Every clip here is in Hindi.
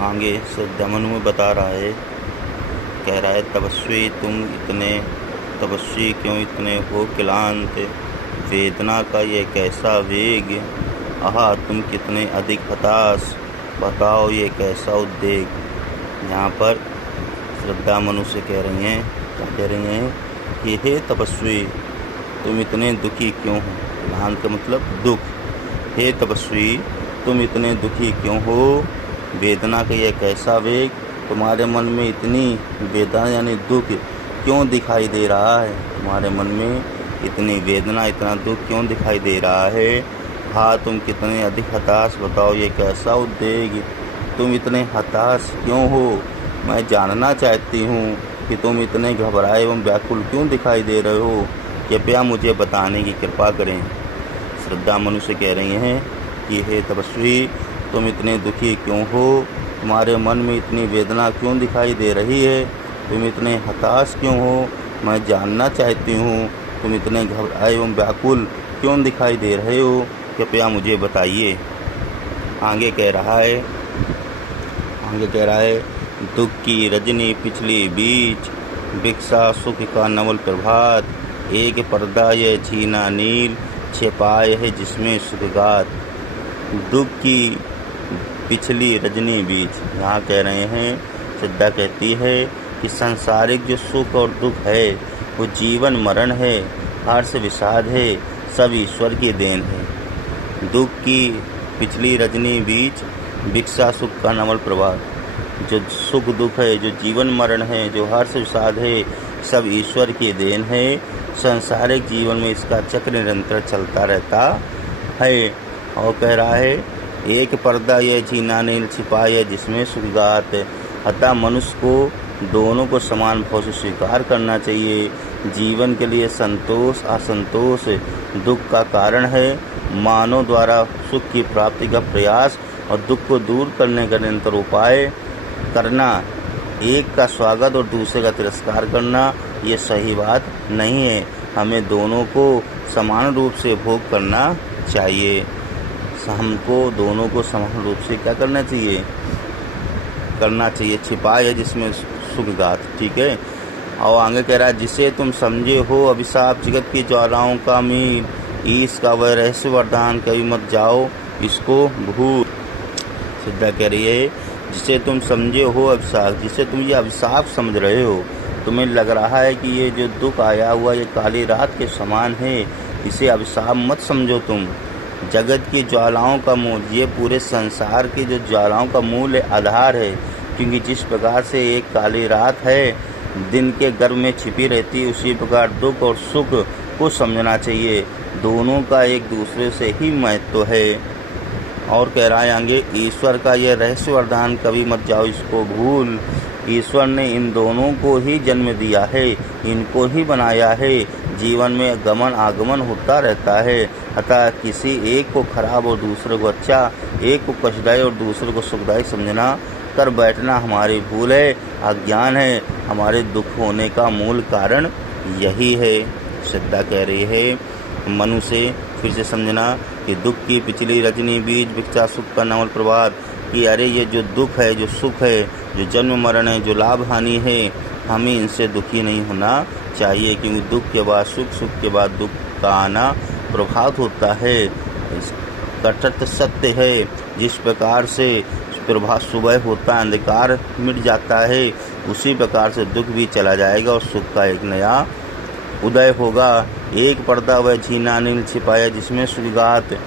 आगे श्रद्धामनु में बता रहा है, कह रहा है तपस्वी तुम इतने तपस्वी क्यों इतने हो क्लांत, वेदना का ये कैसा वेग, आहा तुम कितने अधिक हताश, बताओ ये कैसा उद्वेग। यहाँ पर श्रद्धा मनु से कह रही हैं, क्या कह रही हैं कि हे तपस्वी तुम इतने दुखी क्यों हो। क्लांत का मतलब दुख। हे तपस्वी तुम इतने दुखी क्यों हो, वेदना का यह कैसा वेग, तुम्हारे मन में इतनी वेदना यानी दुख क्यों दिखाई दे रहा है, तुम्हारे मन में इतनी वेदना इतना दुख क्यों दिखाई दे रहा है। हाँ तुम कितने अधिक हताश, बताओ ये कैसा उद्वेग, तुम इतने हताश क्यों हो। मैं जानना चाहती हूँ कि तुम इतने घबराए एवं व्याकुल क्यों दिखाई दे रहे हो, कृपया मुझे बताने की कृपा करें। श्रद्धा मनु से कह रही हैं कि हे तपस्वी तुम इतने दुखी क्यों हो, तुम्हारे मन में इतनी वेदना क्यों दिखाई दे रही है, तुम इतने हताश क्यों हो। मैं जानना चाहती हूँ तुम इतने घबराए एवं व्याकुल क्यों दिखाई दे रहे हो, कृपया मुझे बताइए। आगे कह रहा है दुख की रजनी पिछली बीच, भिक्षा सुख का नवल प्रभात, एक पर्दा यह छीना नील, छिपाए है जिसमें सुखगात। दुख की पिछली रजनी बीच, यहाँ कह रहे हैं श्रद्धा कहती है कि सांसारिक जो सुख और दुख है वो जीवन मरण है, हर्ष विषाद है, सब ईश्वर की देन है। दुख की पिछली रजनी बीच, भिक्षा सुख का नवल प्रभात, जो सुख दुख है, जो जीवन मरण है, जो हर्ष विषाद है, सब ईश्वर की देन है। सांसारिक जीवन में इसका चक्र निरंतर चलता रहता है। और कह रहा है एक पर्दा यह छीना नील, छिपाए जिसमें सुखगात। अतः मनुष्य को दोनों को समान भाव से स्वीकार करना चाहिए। जीवन के लिए संतोष असंतोष दुख का कारण है। मानव द्वारा सुख की प्राप्ति का प्रयास और दुख को दूर करने का निरंतर उपाय करना, एक का स्वागत और दूसरे का तिरस्कार करना, ये सही बात नहीं है। हमें दोनों को समान रूप से भोग करना चाहिए। हमको दोनों को समान रूप से क्या करना चाहिए, छिपाए जिसमें सुखगात। ठीक है। और आगे कह रहा है जिसे तुम समझे हो अभिशाप जगत की ज्वालाओं का मील, ईश का वह रहस्य वरदान कभी मत जाओ इसको भूल। सिद्धा कह रही है जिसे तुम समझे हो अभिशाप, जिसे तुम ये अभिशाप समझ रहे हो, तुम्हें लग रहा है कि ये जो दुख आया हुआ ये काली रात के समान है, इसे अभिशाप मत समझो तुम। जगत की ज्वालाओं का मूल, ये पूरे संसार की जो ज्वालाओं का मूल आधार है। क्योंकि जिस प्रकार से एक काली रात है दिन के गर्भ में छिपी रहती है, उसी प्रकार दुख और सुख को समझना चाहिए। दोनों का एक दूसरे से ही महत्व है। और कह रहा है आगे ईश्वर का यह रहस्य वरदान कभी मत जाओ इसको भूल। ईश्वर ने इन दोनों को ही जन्म दिया है, इनको ही बनाया है। जीवन में गमन आगमन होता रहता है। अतः किसी एक को खराब और दूसरे को अच्छा, एक को कष्टदायी और दूसरे को सुखदायी समझना कर बैठना हमारी भूल है, अज्ञान है। हमारे दुख होने का मूल कारण यही है। श्रद्धा कह रही है मनु से फिर से समझना कि दुख की पिछली रजनी बीज, भिक्षा सुख का नवल प्रभात, कि अरे ये जो दुख है, जो सुख है, जो जन्म मरण है, जो लाभ हानि है, हमें इनसे दुखी नहीं होना चाहिए। क्योंकि दुख के बाद सुख, सुख के बाद दुख का आना प्रभात होता है। कटत सत्य है। जिस प्रकार से प्रभात सुबह होता है, अंधकार मिट जाता है, उसी प्रकार से दुख भी चला जाएगा और सुख का एक नया उदय होगा। एक पर्दा वह छीना नील, छिपाया जिसमें सुखगात।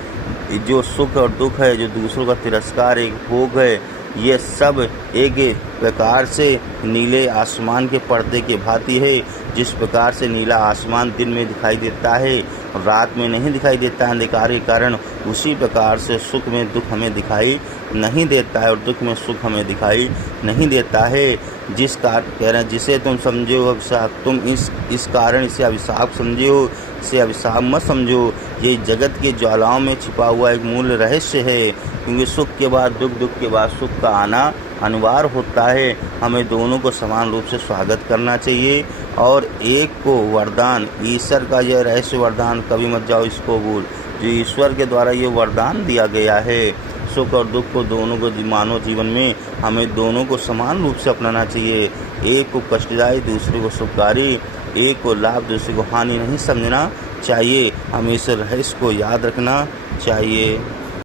जो सुख और दुख है, जो दूसरों का तिरस्कार, एक भोग है, ये सब एक प्रकार से नीले आसमान के पर्दे के भांति है। जिस प्रकार से नीला आसमान दिन में दिखाई देता है और रात में नहीं दिखाई देता है अंधकार के कारण, उसी प्रकार से सुख में दुख हमें दिखाई नहीं देता है और दुख में सुख हमें दिखाई नहीं देता है। जिस कारण कह रहे हैं जिसे तुम समझे हो अभिशाप, तुम इस कारण इसे अभिशाप समझे हो, इसे अभिशाप मत समझो। ये जगत की ज्वालाओं में छिपा हुआ एक मूल रहस्य है। क्योंकि सुख के बाद दुख, दुख के बाद सुख का आना अनिवार्य होता है। हमें दोनों को समान रूप से स्वागत करना चाहिए। और एक को वरदान, ईश्वर का यह रहस्य वरदान कभी मत जाओ इसको भूल, जो ईश्वर के द्वारा ये वरदान दिया गया है। सुख और दुख को दोनों को मानव जीवन में हमें दोनों को समान रूप से अपनाना चाहिए। एक को कष्टदायी दूसरे को सुखकारी, एक को लाभ दूसरे को हानि नहीं समझना चाहिए। हमें इस रहस्य को याद रखना चाहिए।